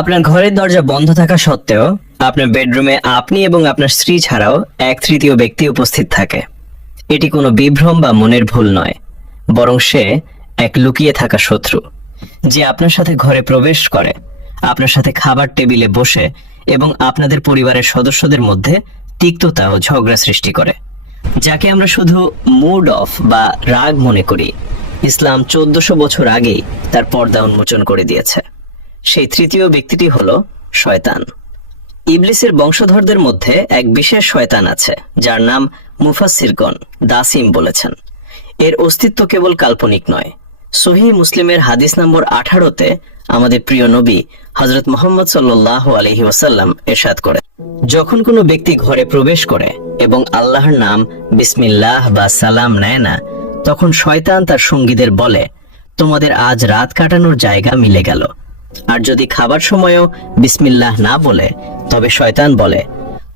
আপনার ঘরের দরজা বন্ধ থাকা সত্ত্বেও আপনার বেডরুমে আপনি এবং আপনার স্ত্রী ছাড়াও এক তৃতীয় ব্যক্তি উপস্থিত থাকে। এটি কোনো বিভ্রম বা মনের ভুল নয়, বরং সে এক লুকিয়ে থাকা শত্রু, যে আপনার সাথে ঘরে প্রবেশ করে, আপনার সাথে খাবার টেবিলে বসে এবং আপনাদের পরিবারের সদস্যদের মধ্যে তিক্ততা ও ঝগড়া সৃষ্টি করে, যাকে আমরা শুধু মুড অফ বা রাগ মনে করি। ইসলাম 1400 বছর আগেই তার পর্দা উন্মোচন করে দিয়েছে। সেই তৃতীয় ব্যক্তিটি হলো শয়তান। ইবলিসের বংশধরদের মধ্যে এক বিশেষ শয়তান আছে, যার নাম মুফাসসিরগণ দাসিম বলেছেন। এর অস্তিত্ব কেবল কাল্পনিক নয়। সহিহ মুসলিমের হাদিস নম্বর 18-তে আমাদের প্রিয় নবী হযরত মুহাম্মদ সাল্লাল্লাহু আলাইহি ওয়াসাল্লাম ইরশাদ করেন, যখন কোনো ব্যক্তি ঘরে প্রবেশ করে এবং আল্লাহর নাম বিসমিল্লাহ বা সালাম নেয় না, তখন শয়তান তার সঙ্গীদের বলে, তোমাদের আজ রাত কাটানোর জায়গা মিলে গেল। আর যদি খাবার সময়ও বিসমিল্লাহ না বলে, তবে শয়তান বলে,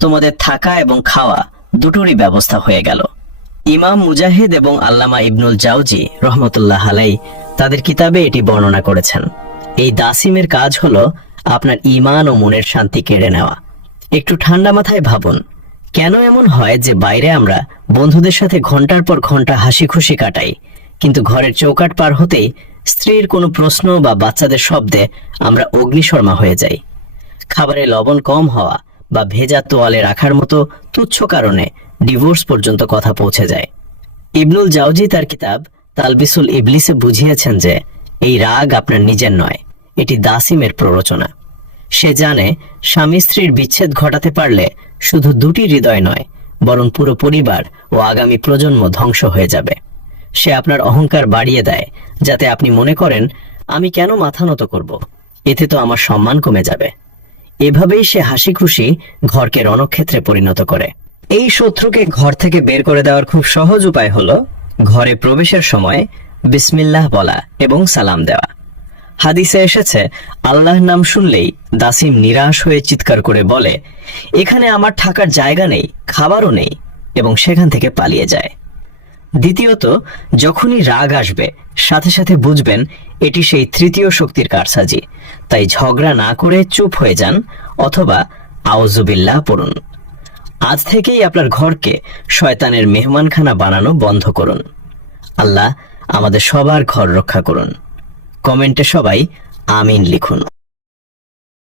তোমাদের থাকা এবং খাওয়া দুটোরই ব্যবস্থা হয়ে গেল। ইমাম মুজাহিদ এবং আল্লামা ইবনুল জাওজি রহমতুল্লাহ আলাইহি তাদের কিতাবে এটি বর্ণনা করেছেন। এই দাসিমের কাজ হলো আপনার ঈমান ও মনের শান্তি কেড়ে নেওয়া। একটু ঠান্ডা মাথায় ভাবুন, কেন এমন হয় যে বাইরে আমরা বন্ধুদের সাথে ঘন্টার পর ঘন্টা হাসি খুশি কাটাই, কিন্তু ঘরের চৌকাঠ পার হতেই স্ত্রীর কোনো প্রশ্ন বা বাচ্চাদের শব্দে আমরা অগ্নিশর্মা হয়ে যাই। খাবারে লবণ কম হওয়া বা ভেজা তোয়ালে রাখার মতো তুচ্ছ কারণে ডিভোর্স পর্যন্ত কথা পৌঁছে যায়। ইবনুল জাওজি তার কিতাব তালবিসুল ইবলিসে বুঝিয়েছেন যে এই রাগ আপনার নিজের নয়, এটি দাসিমের প্ররোচনা। সে জানে স্বামী স্ত্রীর বিচ্ছেদ ঘটাতে পারলে শুধু দুটি হৃদয় নয়, বরং পুরো পরিবার ও আগামী প্রজন্ম ধ্বংস হয়ে যাবে। সে আপনার অহংকার বাড়িয়ে দেয়, যাতে আপনি মনে করেন, আমি কেন মাথা নত করব, এতে তো আমার সম্মান কমে যাবে। এভাবেই সে হাসি খুশি ঘরকে রণক্ষেত্রে পরিণত করে। এই শত্রুকে ঘর থেকে বের করে দেওয়ার খুব সহজ উপায় হলো ঘরে প্রবেশের সময় বিসমিল্লাহ বলা এবং সালাম দেওয়া। হাদিসে এসেছে, আল্লাহর নাম শুনলেই দাসিম নিরাশ হয়ে চিৎকার করে বলে, এখানে আমার থাকার জায়গা নেই, খাবারও নেই, এবং সেখান থেকে পালিয়ে যায়। দ্বিতীয়ত, যখনই রাগ আসবে সাথে সাথে বুঝবেন এটি সেই তৃতীয় শক্তির কারসাজি। তাই ঝগড়া না করে চুপ হয়ে যান অথবা আউযুবিল্লাহ পড়ুন। আজ থেকেই আপনার ঘরকে শয়তানের মেহমানখানা বানানো বন্ধ করুন। আল্লাহ আমাদের সবার ঘর রক্ষা করুন। কমেন্টে সবাই আমিন লিখুন।